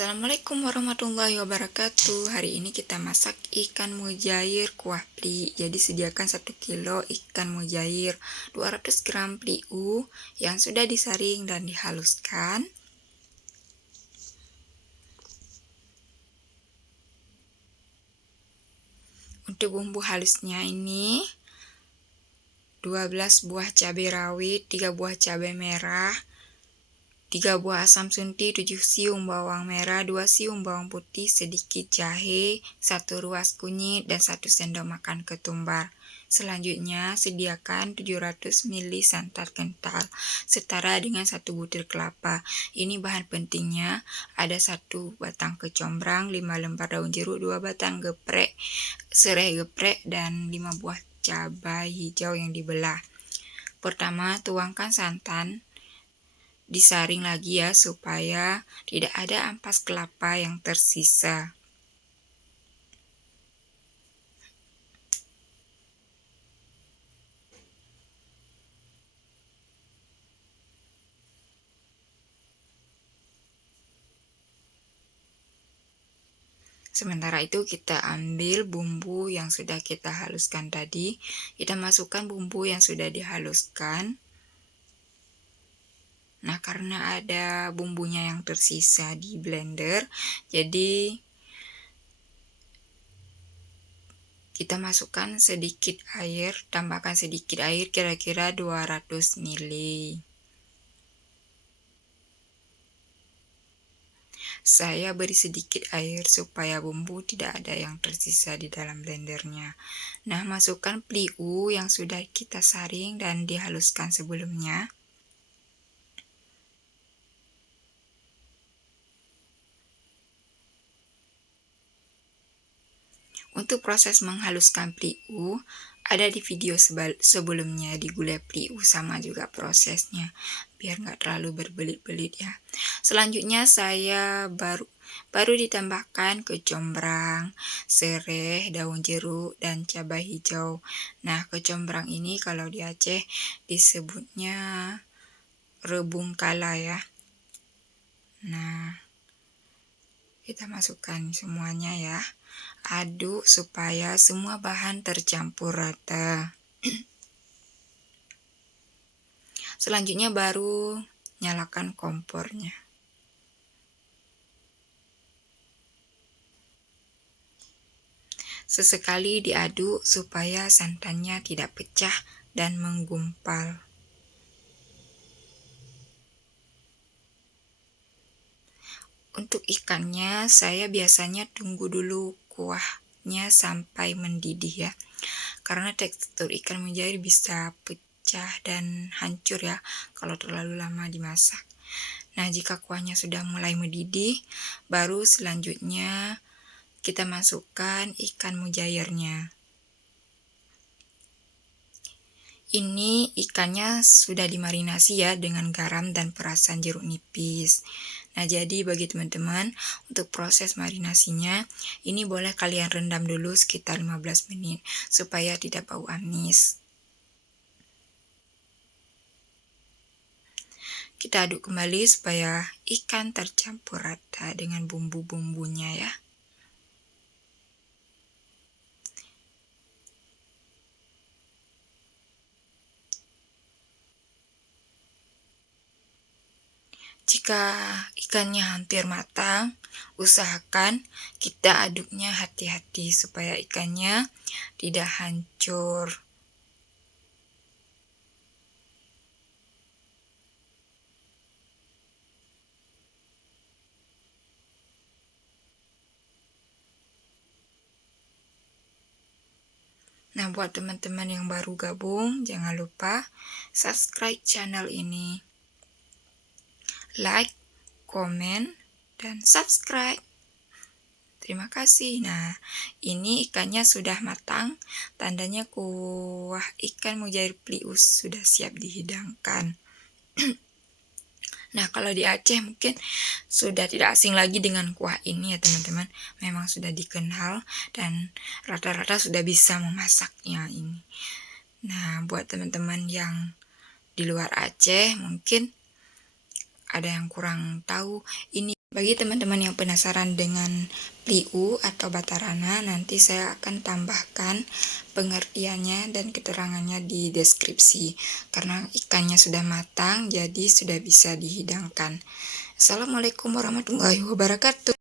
Assalamualaikum warahmatullahi wabarakatuh. Hari ini kita masak ikan mujair kuah pli. Jadi sediakan 1 kilo ikan mujair, 200 gram pliu yang sudah disaring dan dihaluskan. Untuk bumbu halusnya ini 12 buah cabai rawit, 3 buah cabai merah, 3 buah asam sunti, 7 siung bawang merah, 2 siung bawang putih, sedikit jahe, 1 ruas kunyit, dan 1 sendok makan ketumbar. Selanjutnya, sediakan 700 ml santan kental, setara dengan 1 butir kelapa. Ini bahan pentingnya, ada 1 batang kecombrang, 5 lembar daun jeruk, 2 batang geprek, serai geprek, dan 5 buah cabai hijau yang dibelah. Pertama, tuangkan santan, disaring lagi ya supaya tidak ada ampas kelapa yang tersisa. Sementara itu kita ambil bumbu yang sudah kita haluskan tadi. Kita masukkan bumbu yang sudah dihaluskan. Nah, karena ada bumbunya yang tersisa di blender, jadi kita masukkan sedikit air, tambahkan sedikit air kira-kira 200 ml. Saya beri sedikit air supaya bumbu tidak ada yang tersisa di dalam blendernya. Nah, masukkan pliu yang sudah kita saring dan dihaluskan sebelumnya. Untuk proses menghaluskan pliu, ada di video sebelumnya di gulai pliu, sama juga prosesnya, biar nggak terlalu berbelit-belit ya. Selanjutnya saya baru ditambahkan kecombrang, serai, daun jeruk, dan cabai hijau. Nah, kecombrang ini kalau di Aceh disebutnya rebung kala ya. Nah, kita masukkan semuanya ya. Aduk supaya semua bahan tercampur rata. Selanjutnya baru nyalakan kompornya. Sesekali diaduk supaya santannya tidak pecah dan menggumpal. Untuk ikannya, saya biasanya tunggu dulu kuahnya sampai mendidih ya. Karena tekstur ikan mujair bisa pecah dan hancur ya kalau terlalu lama dimasak. Nah, jika kuahnya sudah mulai mendidih, baru selanjutnya kita masukkan ikan mujairnya. Ini ikannya sudah dimarinasi ya dengan garam dan perasan jeruk nipis. Nah, jadi bagi teman-teman, untuk proses marinasinya, ini boleh kalian rendam dulu sekitar 15 menit supaya tidak bau amis. Kita aduk kembali supaya ikan tercampur rata dengan bumbu-bumbunya ya. Jika ikannya hampir matang, usahakan kita aduknya hati-hati supaya ikannya tidak hancur. Nah, buat teman-teman yang baru gabung, jangan lupa subscribe channel ini. Like, komen, dan subscribe. Terima kasih. Nah, ini ikannya sudah matang, tandanya kuah ikan mujair pliu sudah siap dihidangkan. Nah, kalau di Aceh mungkin sudah tidak asing lagi dengan kuah ini ya teman-teman. Memang sudah dikenal dan rata-rata sudah bisa memasaknya ini. Nah, buat teman-teman yang di luar Aceh mungkin ada yang kurang tahu, ini Bagi teman-teman yang penasaran dengan pliu atau batarana, nanti saya akan tambahkan pengertiannya dan keterangannya di deskripsi. Karena ikannya sudah matang, jadi sudah bisa dihidangkan. Assalamualaikum warahmatullahi wabarakatuh.